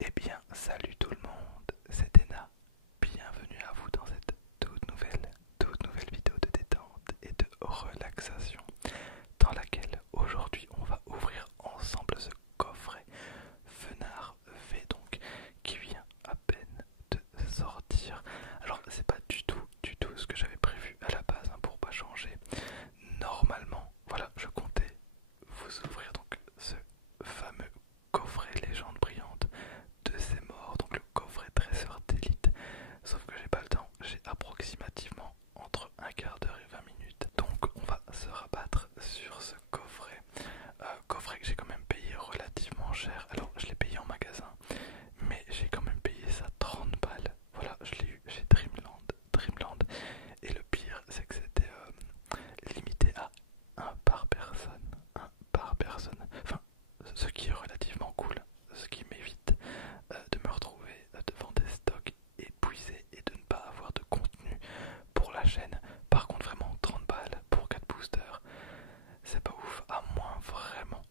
Eh bien, salut tout le monde, c'est Ena. Bienvenue à vous dans cette toute nouvelle vidéo de détente et de relaxation dans laquelle aujourd'hui on va ouvrir ensemble ce coffret Fenard V donc qui vient à peine de sortir. Alors c'est pas du tout ce que j'avais prévu à la base pour pas changer. Normalement, voilà, je comptais vous ouvrir donc ce fameux coffret Légende brillante de ces morts, donc le coffret trésor d'élite. Sauf que j'ai pas le temps, j'ai approximativement entre un quart d'heure et 20 minutes. Donc on va se rabattre sur ce coffret. Coffret que j'ai quand même payé relativement cher. Alors je l'ai payé en magasin, mais j'ai quand même payé ça 30 balles. Voilà, je l'ai eu chez Dreamland. Et le pire, c'est que c'était limité à un par personne. Un par personne. Enfin, ce qui est relativement cool. Ce qui m'évite de me retrouver devant des stocks épuisés et de ne pas avoir de contenu pour la chaîne. Par contre, vraiment 30 balles pour 4 boosters, c'est pas ouf, à moins vraiment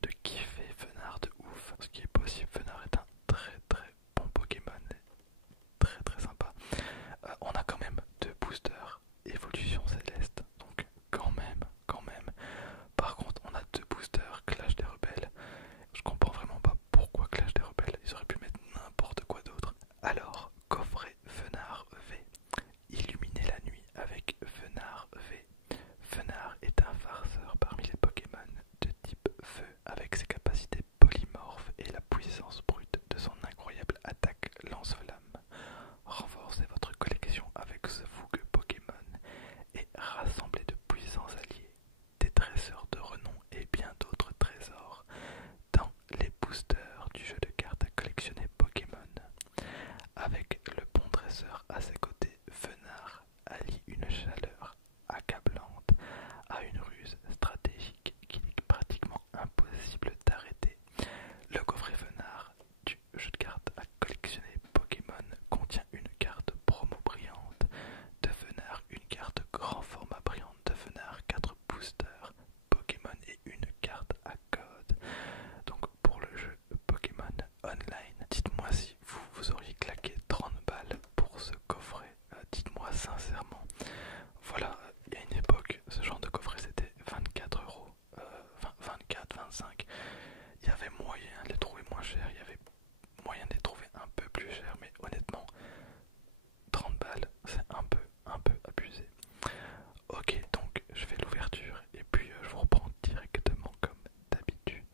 de kiffer Fenard de ouf. Ce qui est possible, Fenard est un très bon Pokémon, très sympa. On a quand même 2 boosters évolution céleste, donc quand même. Par contre, on a 2 boosters Clash des Rebelles. Je comprends vraiment pas pourquoi Clash des Rebelles, ils auraient pu mettre n'importe quoi d'autre. Alors, coffret Fenard V. Illuminer la nuit avec Fenard V. Fenard est un farceur parmi les Pokémon de type feu avec ses capacités polymorphes et la puissance brute de son incroyable attaque lance-flamme. Renforcez votre collection avec ce fougueux Pokémon et rassemblez de puissants alliés, des dresseurs de renom et bien d'autres trésors dans les boosters du jeu de cartes à collectionner Pokémon. Avec le bon dresseur à ses côtés, Fenard allie une chaleur accablante à une ruse stratégique qu'il est pratiquement impossible d'arrêter. Le coffret Fenard du jeu de cartes à collectionner Pokémon contient une carte promo brillante de Fenard, une carte grand format brillante de Fenard, 4 boosters Pokémon et une carte à code. Donc pour le jeu Pokémon Online, dites-moi si vous auriez claqué 30 balles pour ce coffret. Dites-moi sincèrement. Voilà, il y a une époque, ce genre de coffret c'était 24 euros, 24, 25. Il y avait moyen de les trouver moins chers, il y avait moyen de les trouver un peu plus chers, mais honnêtement, 30 balles, c'est un peu abusé. Ok, donc je fais l'ouverture et puis je vous reprends directement comme d'habitude.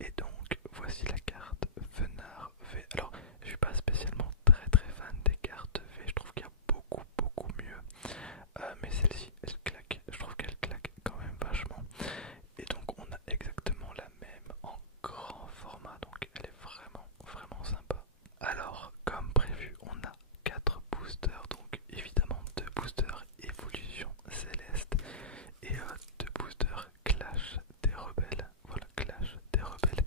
Et donc, voici la carte Fenard V. Alors, je suis pas spécialement très fan des cartes V, je trouve qu'il y a beaucoup mieux. Mais celle-ci, elle claque, je trouve qu'elle claque quand même vachement. Et donc, on a exactement la même en grand format, donc elle est vraiment sympa. Alors, comme prévu, on a 4 boosters, donc évidemment 2 boosters évolution céleste et 2 boosters Clash des Rebelles. Voilà, Clash des Rebelles.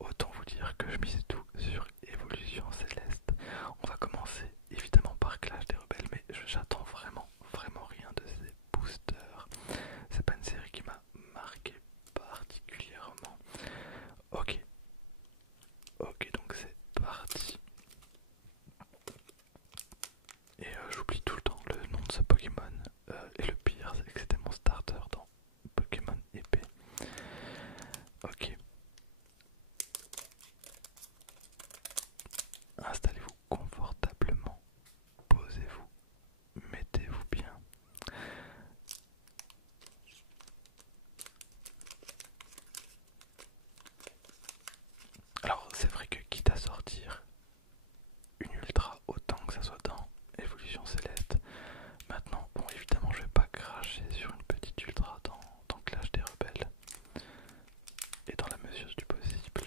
Autant vous dire que je mise tout sur évolution céleste. On va commencer évidemment par Clash des Rebelles, mais j'attends vraiment rien de ces boosters. C'est pas une série qui m'a marqué particulièrement. Ok, donc c'est parti. Et j'oublie tout le temps le nom de ce Pokémon. Et le pire, c'est que c'était mon starter dans Pokémon épée. Ok. Installez-vous confortablement. Posez-vous. Mettez-vous bien. Alors, c'est vrai que quitte à sortir une ultra autant que ça soit dans Évolution Céleste. Maintenant, bon, évidemment, je vais pas cracher sur une petite ultra dans Clash des Rebelles. Et dans la mesure du possible,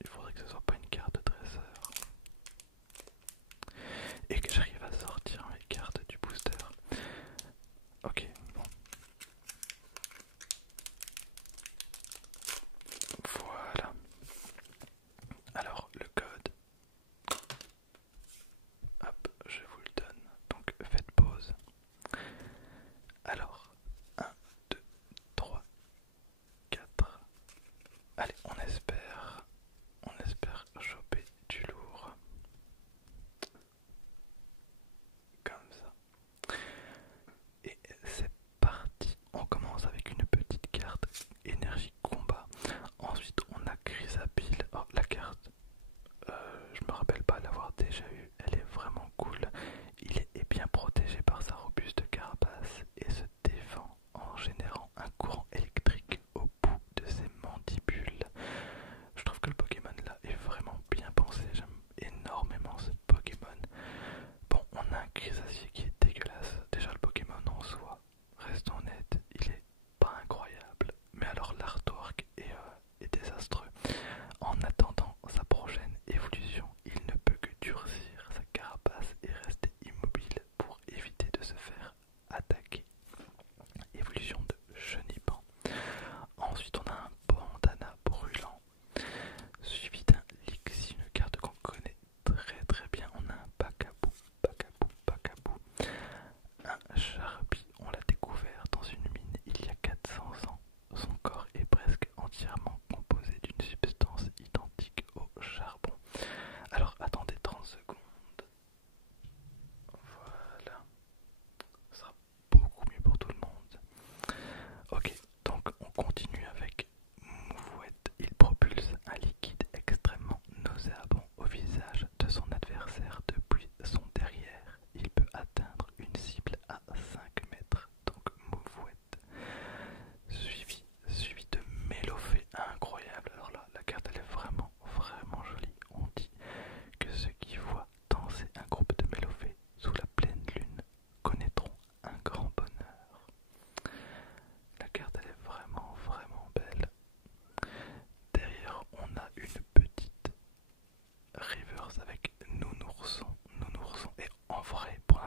il faudrait que ce soit pas une carte de dresseur.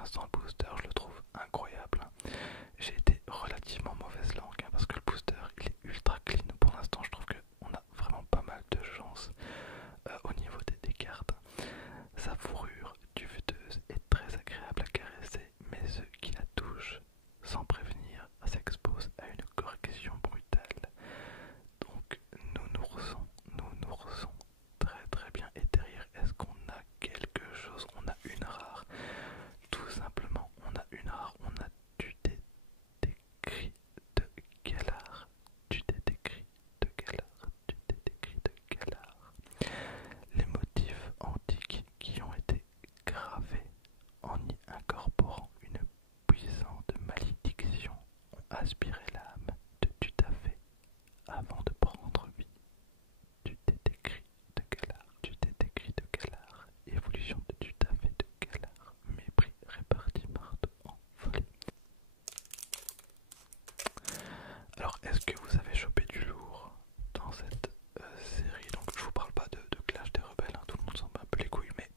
l'instant le booster je le trouve incroyable. J'ai été relativement mauvaise langue parce que le booster il est ultra clean. Pour l'instant je trouve qu'on a vraiment pas mal de chance au niveau des cartes. Sa fourrure duveteuse est très agréable à caresser, mais ceux qui la touchent sans prévenir s'exposent à une correction brutale. Donc nous ressons très très bien. Et derrière, est-ce qu'on a quelque chose? On a une rare. Tout simplement, on a une rare. On a du décrit de Galar. Du décrit de Galar. Du décrit de Galar. Les motifs antiques qui ont été gravés en y incorporant une puissante malédiction ont aspiré l'âme de Tutafé avant de prendre vie. Du décrit de Galar. Du décrit de Galar. Évolution de Tutafé de Galar. Mépris réparti marteau en folie. Alors, est-ce que vous avez chopé du lourd dans cette série? Donc, je vous parle pas de Clash des Rebelles, hein, tout le monde s'en bat un peu les couilles, mais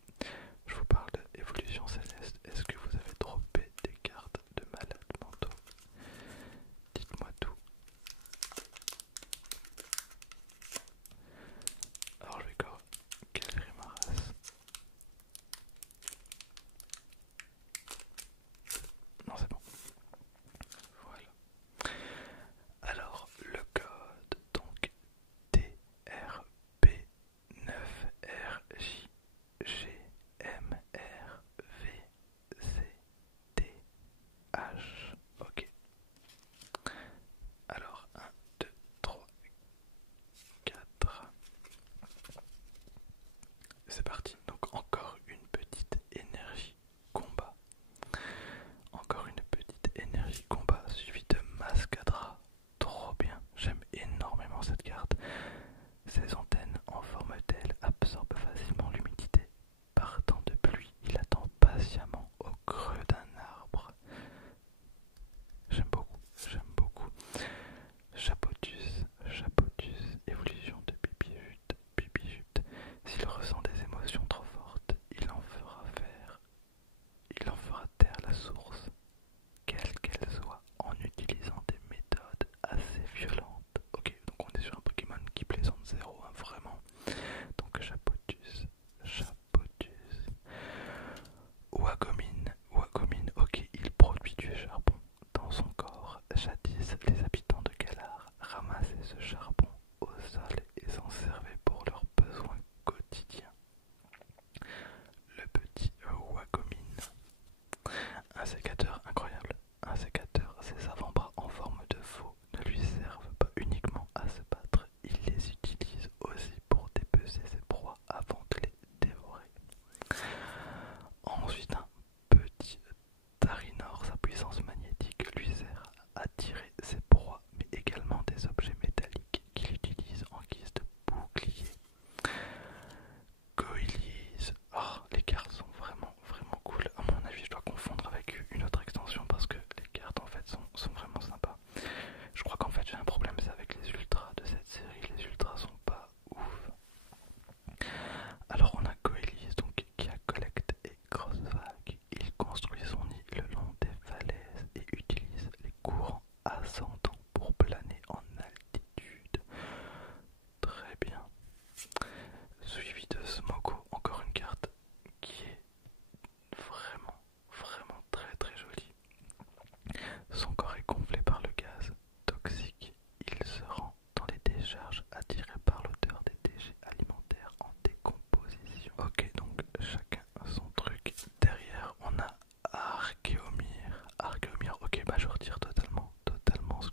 je vous parle d'Évolution Céleste. Est-ce que vous avez droppé des cartes de malades mentaux? Dites-moi tout. Alors, je vais galérer ma race. Non, c'est bon. Voilà. Alors, le code, donc TRP9RJGMRVCTH. Ok. Alors, 1, 2, 3, 4. C'est parti. Donc, encore une petite énergie combat. Encore une petite énergie combat suivie de Mascadra. Trop bien, j'aime énormément cette carte. Ses antennes en forme d'aile absorbent facilement l'humidité. Partant de pluie, il attend patiemment au creux d'un arbre. J'aime beaucoup, j'aime beaucoup. Chapotus, évolution de Pipijute. S'il ressent des émotions trop fortes, il en fera taire la source, quelle qu'elle soit, en utilisant des méthodes assez violentes. Ok, donc on est sur un Pokémon qui plaisante zéro, hein, vraiment. Donc Chapotus. Wagomine, ok, il produit du charbon dans son corps. Jadis, les habitants de Galar ramassaient ce charbon au sol et s'en servaient pour leurs besoins quotidiens. Le petit Wagomine. Un sécateur incroyable. Un sécateur, ses avant-bras en forme de faux ne lui servent pas uniquement à se battre, il les utilise aussi pour dépecer ses proies avant de les dévorer. Ensuite, un petit Tarinor, sa puissance magnétique lui sert à attirer ses proies, mais également des objets métalliques qu'il utilise en guise de bouclier. Goilies, oh, les cartes sont vraiment cool. À mon avis, je dois confondre avec une autre extension parce que les cartes en fait sont vraiment sympas. Je crois qu'en fait j'ai un problème, c'est avec les ultras de cette série. Les ultras sont pas ouf. Alors on a Goilies donc qui a collecte et grosse vague. Il construit son nid le long des falaises et utilise les courants ascendants pour planer en altitude. Très bien. Suivi de Smoko, encore une carte qui est vraiment très jolie. Son corps est gonflé par le gaz toxique. Il se rend dans les décharges attiré par l'odeur des déchets alimentaires en décomposition. Ok, donc chacun son truc. Derrière, on a Archéomir. Ok, bah je retire totalement ce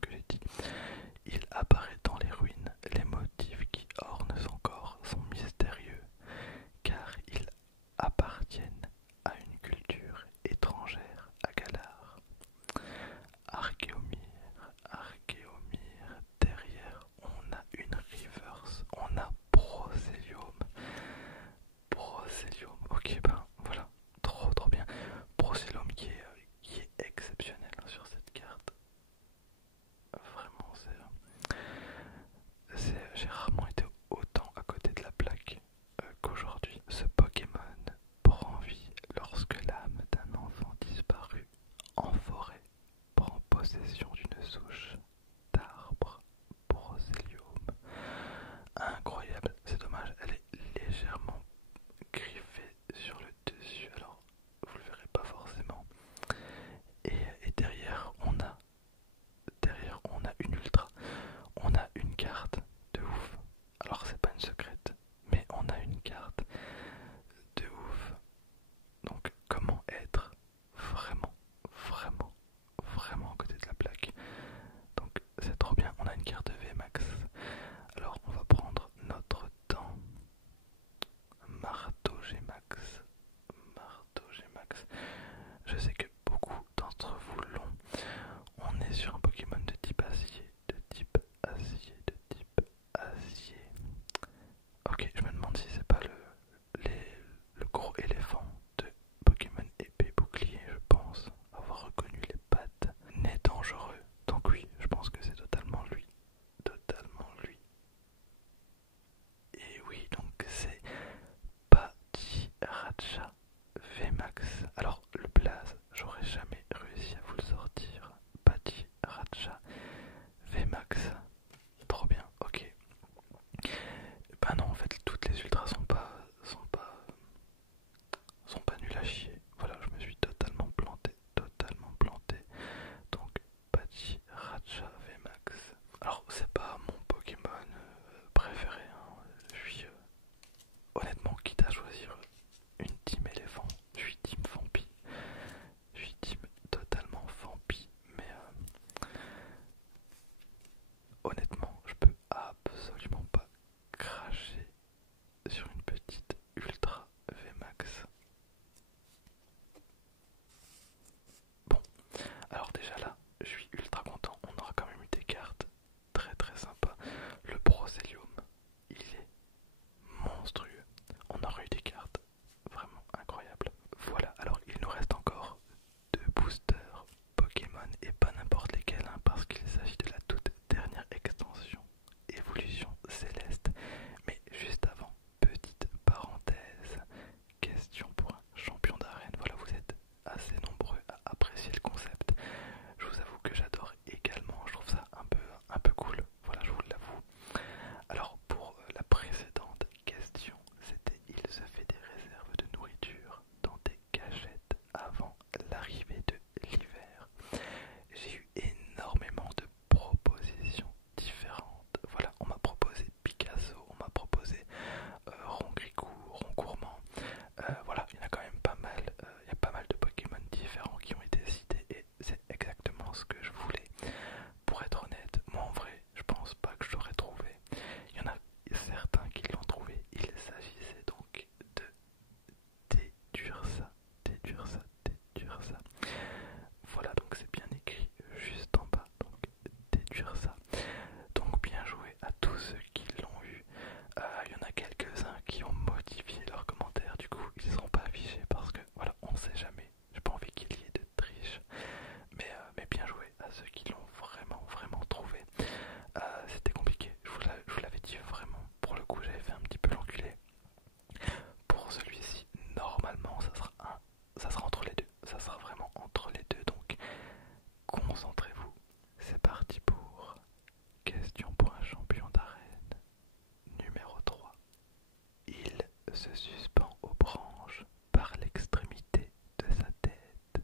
se suspend aux branches par l'extrémité de sa tête.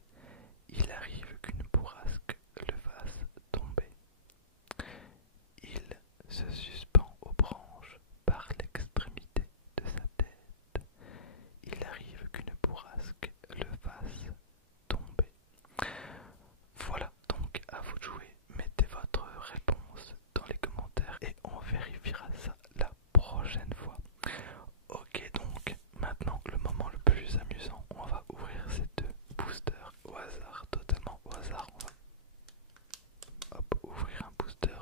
Il arrive qu'une bourrasque le fasse tomber. Il se suspend aux branches par l'extrémité de sa tête. Il arrive qu'une bourrasque le fasse tomber. Voilà donc à vous de jouer. Mettez votre réponse dans les commentaires et on vérifiera ça la prochaine fois. Ok, donc maintenant le moment le plus amusant, on va ouvrir ces deux boosters au hasard, totalement au hasard. On va ouvrir un booster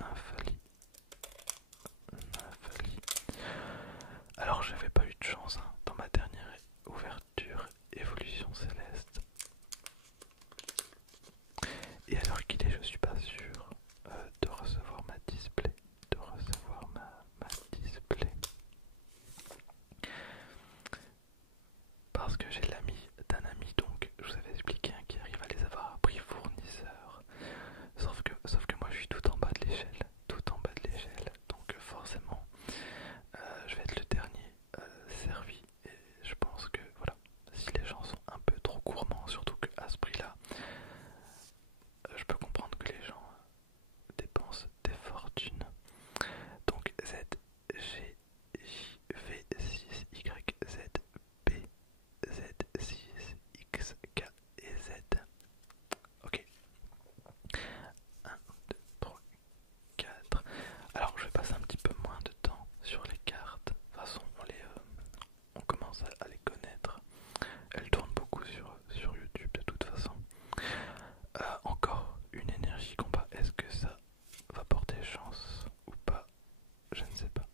Nymphalie. Alors j'avais pas eu de chance hein, dans ma dernière ouverture évolution céleste. Et alors qu'il est, je suis pas sûr de recevoir ma display. Ma display. Parce que j'ai l'ami d'un ami, donc je vous avais expliqué qui arrive à les avoir à prix fournisseur. Sauf que moi je suis tout en bas de l'échelle. Donc forcément je vais être le dernier servi. Et je pense que voilà, si les gens sont un peu trop gourmands, surtout qu'à ce prix là, je peux comprendre que les gens dépensent des fortunes. Donc Z, G, J, V, 6, Y, Z, B, Z, 6, X, K et Z. Ok. 1, 2, 3, 4. Alors je vais passer un petit peu moins de temps sur les cartes. De toute façon, on commence à les connaître. Elles tournent beaucoup sur YouTube de toute façon. Encore une énergie combat. Est-ce que ça va porter chance ou pas? Je ne sais pas.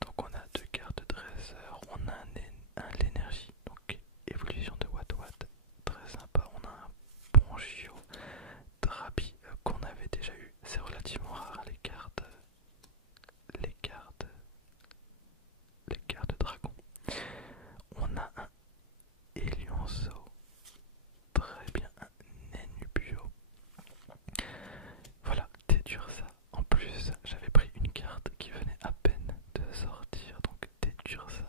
Donc on a deux cartes dresseur. On a un l'énergie. Donc évolution de Watt Watt. Très sympa. On a un Ponchio Drabi qu'on avait déjà eu. C'est relativement rare les cartes. Les cartes dragon. On a un Elionso. Très bien, un Nenubio. Voilà, déduire ça. En plus, j'avais pris une carte qui venait à peine de sortir, donc déduire ça.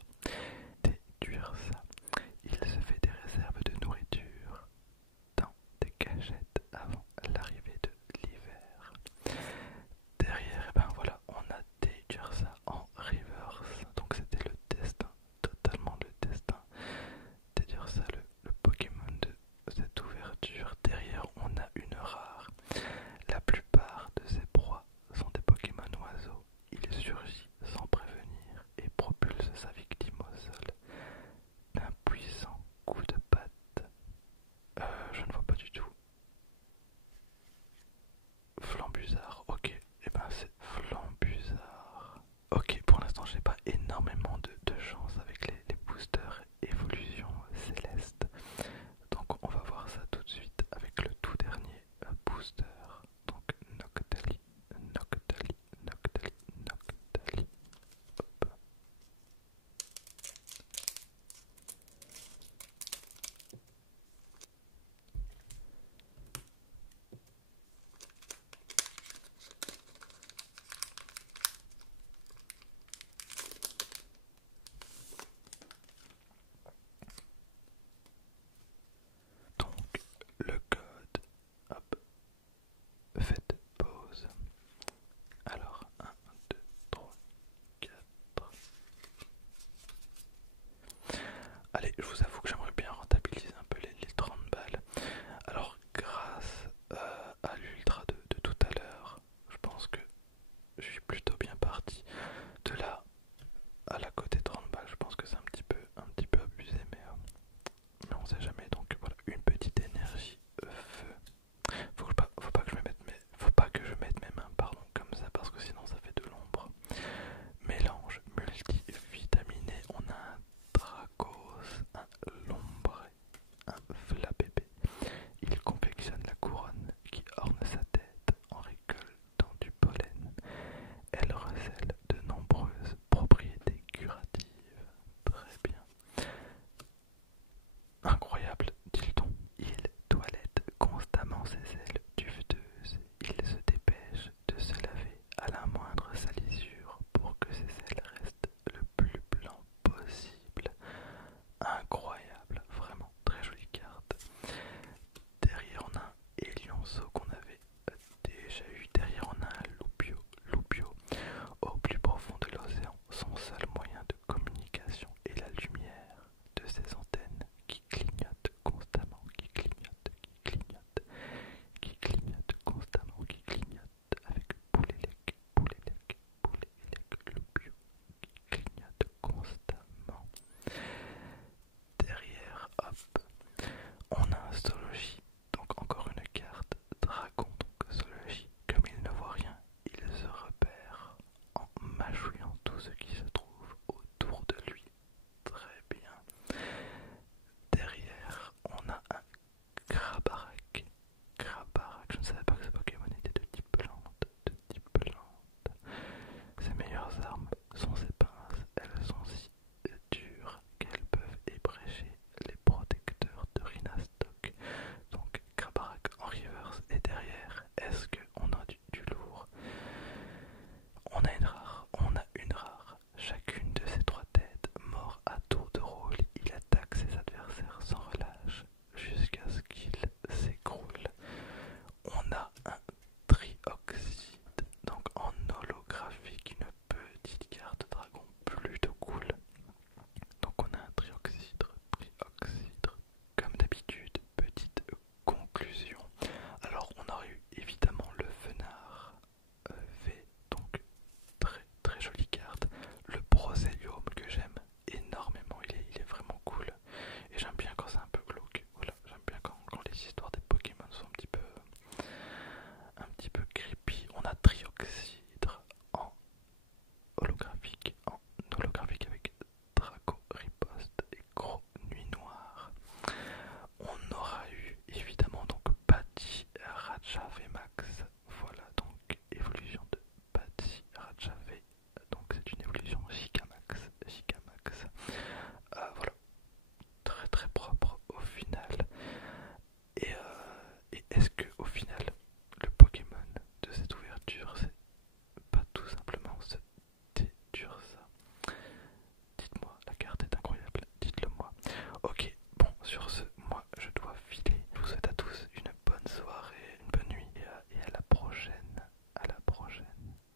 Il se fait des réserves de nourriture dans des cachettes avant l'arrivée de l'hiver. Derrière, et ben voilà, on a déduire ça en reverse. Donc c'était le destin, totalement le destin. Déduire ça, le Pokémon de cette ouverture. Derrière, on a une rare. La plupart de ses proies sont des Pokémon oiseaux. Il surgit sans prévenir et propulse sa victime au sol d'un puissant coup de patte. Je ne vois pas du tout. Flambuzard, ok. Et ben c'est Flambuzard. Ok, pour l'instant j'ai pas énormément de chance avec les boosters évolution céleste. Donc on va voir ça tout de suite avec le tout dernier booster. Donc Noctali. Hop. Donc le code, hop, faites pause. Alors 1, 2, 3, 4. Allez, je vous avoue que